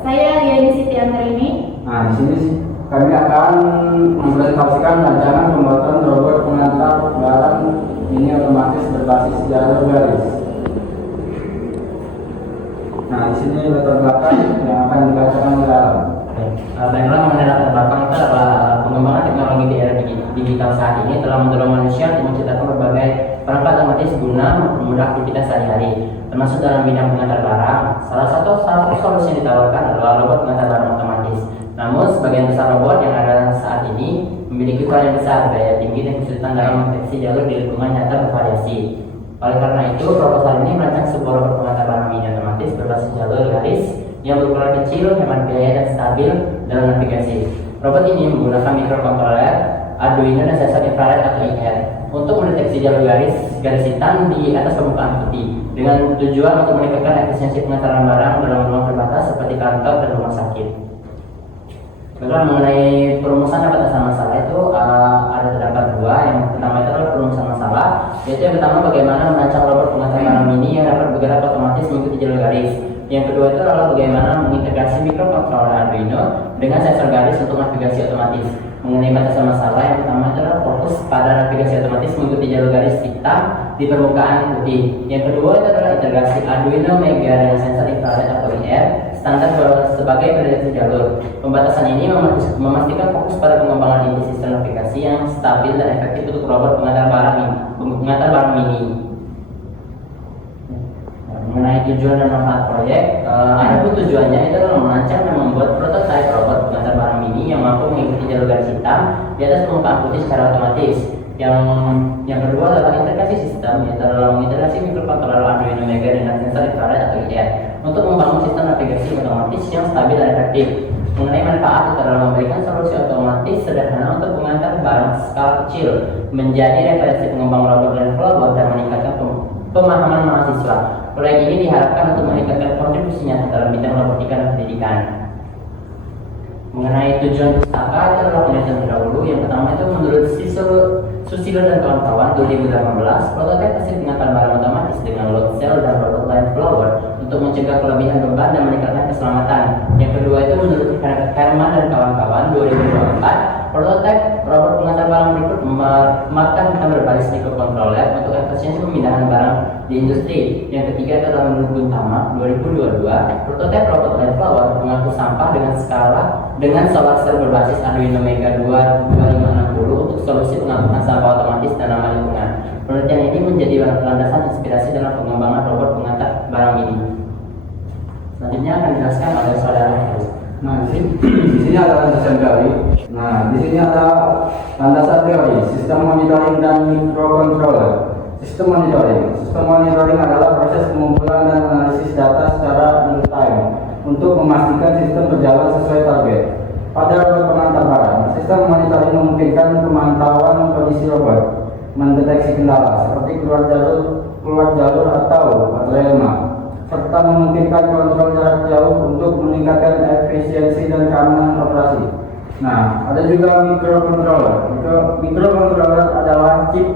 Saya Yeni Siti Andrini. Nah, di sini kami akan mempresentasikan rancangan pembuatan robot pengantar barang ini otomatis berbasis jalur garis. Nah, di sini latar belakang yang akan dibacakan oleh Alam. Baiklah, mengenai latar belakang itu adalah pengembangan teknologi di era digital saat ini telah mendorong manusia untuk menciptakan berbagai perangkat otomatis guna mempermudah aktivitas sehari-hari, termasuk dalam bidang pengantar barang. Salah satu solusi yang ditawarkan adalah robot pengantar barang otomatis. Namun, sebagian besar robot yang ada saat ini memiliki ukuran yang besar, daya tinggi, dan kesulitan dalam mendeteksi jalur di lingkungan nyata bervariasi. Oleh karena itu, proposal ini merancang sebuah robot pengantar barang mini otomatis berbasis jalur garis yang berukuran kecil, hemat biaya, dan stabil dalam navigasi. Robot ini menggunakan microcontroller, Arduino, dan sensor infrared atau IR untuk mendeteksi jalur garis hitam di atas permukaan putih dengan tujuan untuk meningkatkan efisiensi pengantaran barang dalam ruang terbatas seperti kantor dan rumah sakit. Baiklah, mengenai perumusan batasan masalah itu ada terdapat dua. Yang pertama itu adalah perumusan masalah, yaitu yang pertama bagaimana merancang robot pengantar barang mini yang dapat bergerak otomatis mengikuti jalur garis. Yang kedua itu adalah bagaimana mengintegrasi microcontroller Arduino dengan sensor garis untuk navigasi otomatis. Mengenai batasan masalah, yang pertama itu adalah fokus pada navigasi otomatis mengikuti jalur garis hitam di permukaan putih. Yang kedua itu adalah integrasi Arduino Mega dengan sensor infrared atau IR standar sebagai pendeteksi jalur. Pembatasan ini memastikan fokus pada pengembangan inti sistem navigasi yang stabil dan efektif untuk robot pengantar barang mini. Mengenai tujuan dan manfaat proyek, adapun tujuannya itu adalah merancang dan membuat prototipe robot pengantar barang mini yang mampu mengikuti jalur garis hitam di atas permukaan putih secara otomatis. Yang kedua adalah integrasi sistem, yaitu adalah mengintegrasi microcontroller Arduino Mega dengan sensor infrared atau IR untuk membangun sistem navigasi otomatis yang stabil dan efektif. Mengenai manfaat, itu adalah memberikan solusi otomatis sederhana untuk mengantar barang skala kecil, menjadi referensi pengembang robot level dan meningkatkan pemahaman mahasiswa. Proyek ini diharapkan untuk meningkatkan kontribusi nyata dalam bidang robotika dan pendidikan. Mengenai tujuan pustaka, itu adalah penelitian terdahulu. Yang pertama itu menurut Susilo dan kawan-kawan 2018, prototipe mesin pengantar barang otomatis dengan load cell dan robot line flower untuk mencegah kelebihan beban dan meningkatkan keselamatan. Yang kedua itu menurut Herman dan kawan-kawan 2024, prototipe robot pengantar barang berikut memakan berbasis microcontroller untuk efisiensi pemindahan barang di industri. Yang ketiga adalah menurut Guntama 2022, prototipe robot line flower pengangkut sampah dengan solar cell berbasis Arduino Mega 2560 untuk solusi pengangkutan sampah otomatis dan ramah lingkungan. Penelitian ini menjadi landasan inspirasi dalam pengembangan robot pengantar barang ini. Selanjutnya akan dijelaskan oleh saudara Heru. Nah, di sini ada landasan teori. Nah, di sini ada landasan teori, sistem monitoring dan microcontroller. Sistem monitoring adalah proses pengumpulan dan analisis data secara real time untuk memastikan sistem berjalan sesuai target. Pada robot pengantar barang, sistem monitoring memungkinkan pemantauan kondisi robot, mendeteksi kendala seperti keluar jalur atau lemah, serta memungkinkan kontrol jarak jauh untuk meningkatkan efisiensi dan keamanan operasi. Nah, ada juga microcontroller. Microcontroller adalah chip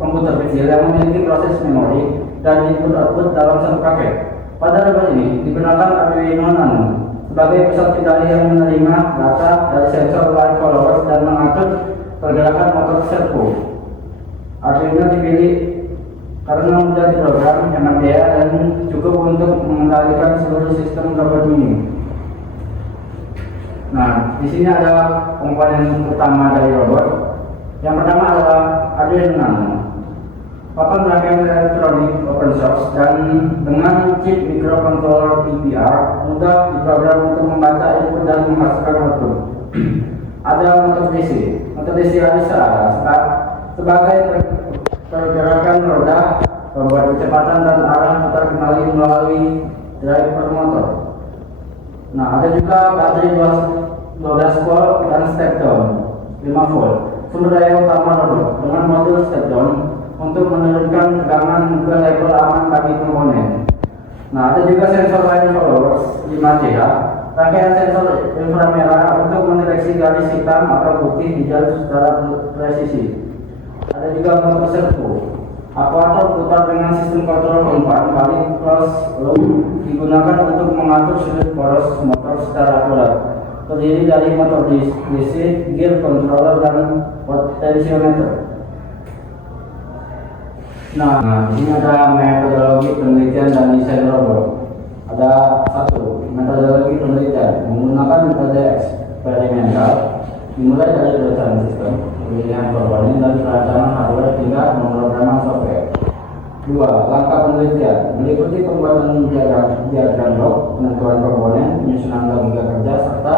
komputer kecil yang memiliki proses memori dan input-output dalam satu paket. Pada robot ini digunakan Arduino Nano sebagai pusat kendali yang menerima data dari sensor line followers dan mengatur pergerakan motor servo. Arduino dipilih karena mudah diprogram, hemat biaya, dan cukup untuk mengendalikan seluruh sistem robot ini. Nah, di sini ada komponen utama dari robot. Yang pertama adalah Arduino Nano, papan rangkaian elektronik open source dan dengan chip microcontroller EPR mudah diprogram untuk membaca input dan menghasilkan output. Ada motor DC. Motor DC bisa sebagai pergerakan roda, membuat kecepatan dan arah putar kendali melalui driver motor. Nah, ada juga baterai 12 volt dan step down 5 volt. Sumber daya utama robot dengan modul step down untuk menurunkan tegangan ke level aman bagi komponen. Nah, ada juga sensor line followers 5CH, rangkaian sensor inframerah untuk mendeteksi garis hitam atau putih di jalur secara presisi. Ada juga motor servo Akuator putar dengan sistem kontrol umpan balik close loop digunakan untuk mengatur sudut poros motor secara akurat. Terdiri dari motor DC, gear controller, dan potentiometer. Nah, di sini ada metodologi penelitian dan desain robot. Ada satu, metodologi penelitian menggunakan metode eksperimental, dimulai dari perencanaan sistem, pemilihan komponen dan perancangan hardware hingga pemrograman software. Dua, langkah penelitian meliputi pembuatan diagram blok, penentuan komponen, penyusunan logika kerja, serta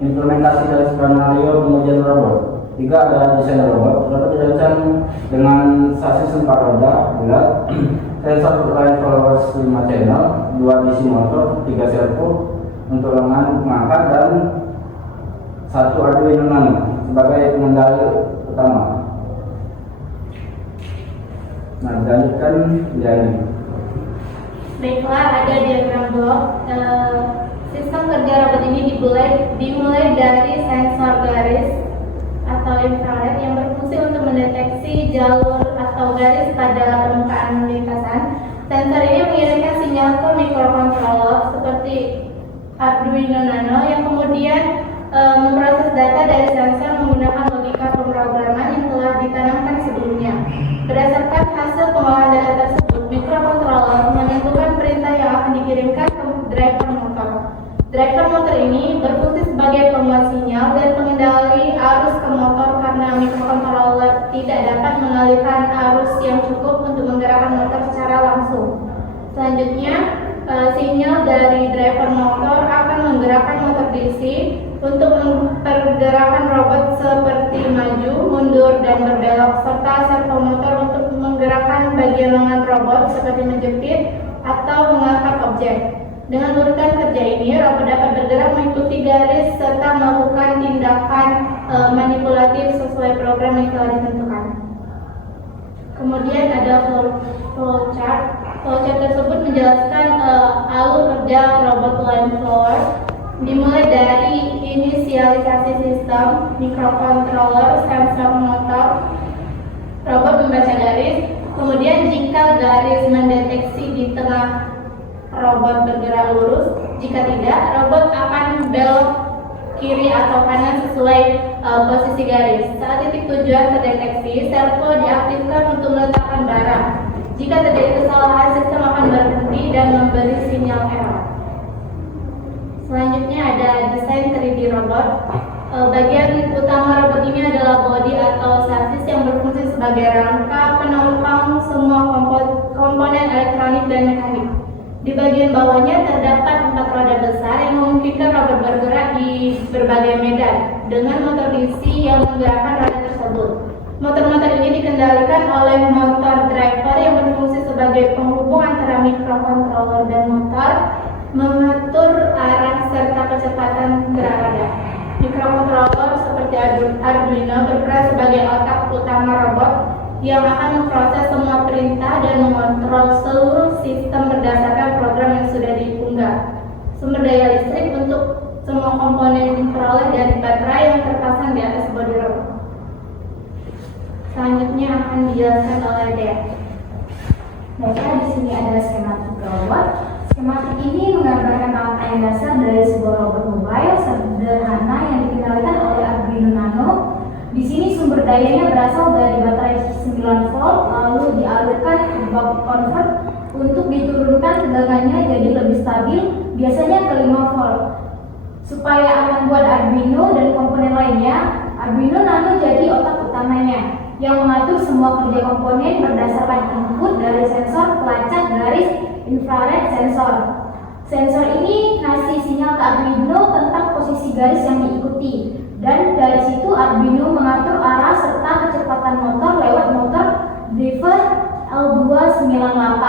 implementasi dari skenario pengujian robot. Tiga, ada desain robot. Robot dirancang dengan sasis 4 roda bulat, sensor line followers 5 channel, 2 DC motor, 3 servo untuk lengan mengangkat, dan 1 Arduino Nano sebagai pengendali utama. Nah, dilanjutkan Yani. Baiklah, ada diagram blok. Sistem kerja robot ini dimulai dari sensor garis atau infrared yang berfungsi untuk mendeteksi jalur atau garis pada permukaan lintasan. Sensor ini mengirimkan sinyal ke microcontroller seperti Arduino Nano yang kemudian memproses data dari sensor menggunakan logika pemrograman yang telah ditanamkan sebelumnya. Berdasarkan hasil pengolahan data tersebut, microcontroller menentukan perintah yang akan dikirimkan ke driver motor. Driver motor ini berfungsi sebagai penguat sinyal dan pengendali arus ke motor karena microcontroller tidak dapat mengalihkan arus yang cukup untuk menggerakkan motor secara langsung. Selanjutnya, sinyal dari driver motor akan menggerakkan motor DC untuk pergerakan robot seperti maju, mundur, dan berbelok, serta servo motor untuk menggerakkan bagian lengan robot seperti menjepit atau mengangkat objek. Dengan urutan kerja ini, robot dapat bergerak mengikuti garis serta melakukan tindakan manipulatif sesuai program yang telah ditentukan. Kemudian ada flowchart. Flowchart tersebut menjelaskan alur kerja robot line flower, dimulai dari inisialisasi sistem, microcontroller, sensor motor. Robot membaca garis, kemudian jika garis mendeteksi di tengah, robot bergerak lurus. Jika tidak, robot akan belok kiri atau kanan sesuai posisi garis. Saat titik tujuan terdeteksi, servo diaktifkan untuk meletakkan barang. Jika terjadi kesalahan, sistem akan berhenti dan memberi sinyal error. Selanjutnya ada desain 3D robot. Bagian utama robot ini adalah bodi atau sasis yang berfungsi sebagai rangka penopang semua komponen elektronik dan mekanik. Di bagian bawahnya terdapat 4 roda besar yang memungkinkan robot bergerak di berbagai medan dengan motor DC yang menggerakkan roda tersebut. Motor-motor ini dikendalikan oleh motor driver yang berfungsi sebagai penghubung antara microcontroller dan motor, mengatur arah serta kecepatan gerak roda. Microcontroller seperti Arduino berperan sebagai otak utama robot yang akan memproses semua perintah dan mengontrol seluruh sistem berdasarkan program yang sudah diunggah. Sumber daya listrik untuk semua komponen diperoleh dari baterai yang terpasang di atas bodi robot. Selanjutnya akan dijelaskan oleh Dea. Baiklah, di sini ada skematik robot. Skematik ini menggambarkan rangkaian dasar dari sebuah robot mobile sederhana yang dikendalikan oleh Arduino Nano. Di sini sumber dayanya berasal dari baterai 9 volt, lalu dialirkan ke buck convert untuk diturunkan tegangannya jadi lebih stabil, biasanya ke 5 volt. Supaya aman buat Arduino dan komponen lainnya, Arduino Nano jadi otak utamanya yang mengatur semua kerja komponen berdasarkan input dari sensor pelacak garis infrared sensor. Sensor ini ngasih sinyal ke Arduino tentang posisi garis yang diikuti, dan dari situ Arduino mengatur arah serta kecepatan motor lewat motor driver L298.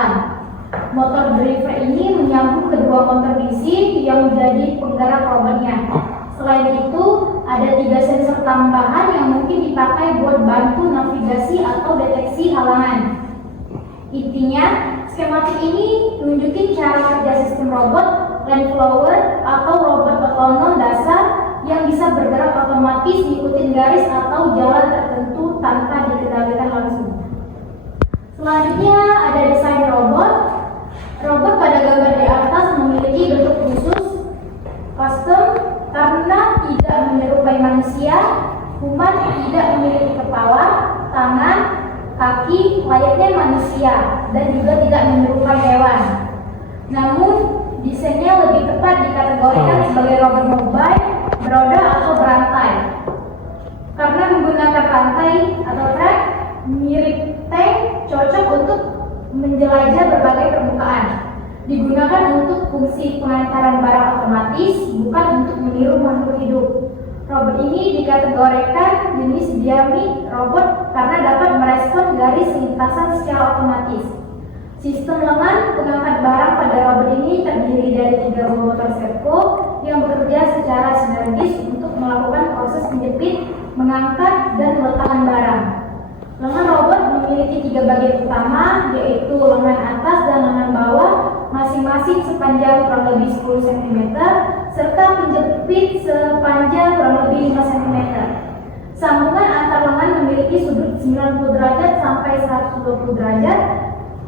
Motor driver ini menyambung kedua motor DC yang menjadi penggerak robotnya. Selain itu, ada 3 sensor tambahan yang mungkin dipakai buat bantu navigasi atau deteksi halangan. Intinya, skematik ini nunjukin cara kerja sistem robot line flower atau robot otonom dasar yang bisa bergerak otomatis ngikutin garis atau jalan tertentu tanpa dikendalikan langsung. Selanjutnya manusia, kuman tidak memiliki kepala, tangan, kaki layaknya manusia, dan juga tidak menyerupai hewan. Namun, desainnya lebih tepat dikategorikan sebagai robot mobile, beroda atau berantai. Karena menggunakan rantai atau track, mirip tank, cocok untuk menjelajah berbagai permukaan. Digunakan untuk fungsi pengantaran barang otomatis, bukan untuk meniru makhluk hidup. Robot ini dikategorikan jenis diamik robot karena dapat merespon garis lintasan secara otomatis. Sistem lengan pengangkat barang pada robot ini terdiri dari 3 buah motor servo yang bekerja secara sinergis untuk melakukan proses menjepit, mengangkat, dan meletakkan barang. Lengan robot memiliki 3 bagian utama, yaitu lengan atas dan lengan bawah, masing-masing sepanjang kurang lebih 10 cm, serta penjepit sepanjang kurang lebih 5 cm. Sambungan antar lengan memiliki sudut 90 derajat sampai 120 derajat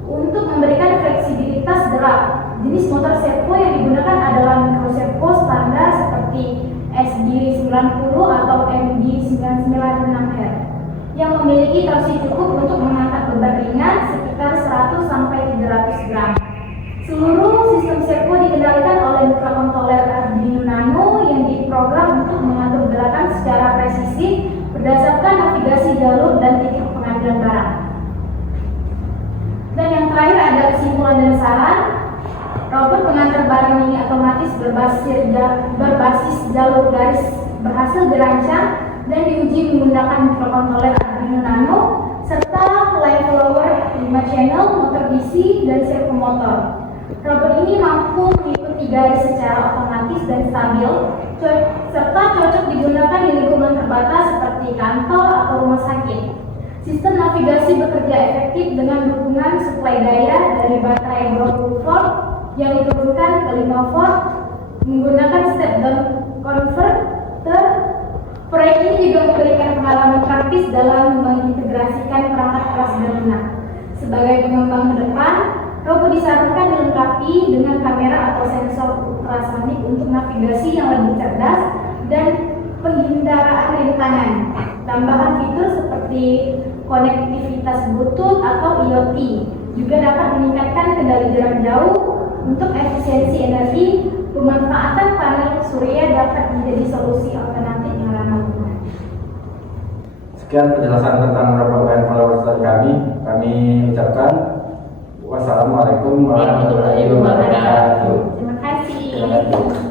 untuk memberikan fleksibilitas gerak. Jenis motor servo yang digunakan adalah mikro servo standar seperti SD90 atau MD996R yang memiliki torsi cukup untuk mengangkat beban ringan sekitar 100 sampai 300 gram. Seluruh sistem servo dikendalikan oleh mikrokontroler Arduino Nano yang diprogram untuk mengatur gerakan secara presisi berdasarkan navigasi jalur dan titik pengambilan barang. Dan yang terakhir ada kesimpulan dan saran. Robot pengantar barang mini otomatis berbasis jalur garis berhasil dirancang dan diuji menggunakan mikrokontroler Arduino Nano serta line follower 5 channel, motor DC, dan servo motor. Robot ini mampu mengikuti garis secara otomatis dan stabil, serta cocok digunakan di lingkungan terbatas seperti kantor atau rumah sakit. Sistem navigasi bekerja efektif dengan dukungan suplai daya dari baterai 20 volt yang diturunkan ke 5 volt menggunakan step down converter. Proyek ini juga memberikan pengalaman praktis dalam mengintegrasikan perangkat keras dan lunak. Sebagai pengembang ke depan, robot disarankan dilengkapi dengan kamera atau sensor ultrasonik untuk navigasi yang lebih cerdas dan penghindaraan rintangan. Tambahan fitur seperti konektivitas Bluetooth atau IoT juga dapat meningkatkan kendali jarak jauh. Untuk efisiensi energi, pemanfaatan panel surya dapat menjadi solusi alternatif yang ramah lingkungan. Sekian penjelasan tentang robot line follower dari kami. Kami ucapkan wassalamualaikum warahmatullahi wabarakatuh. Terima kasih. Terima kasih.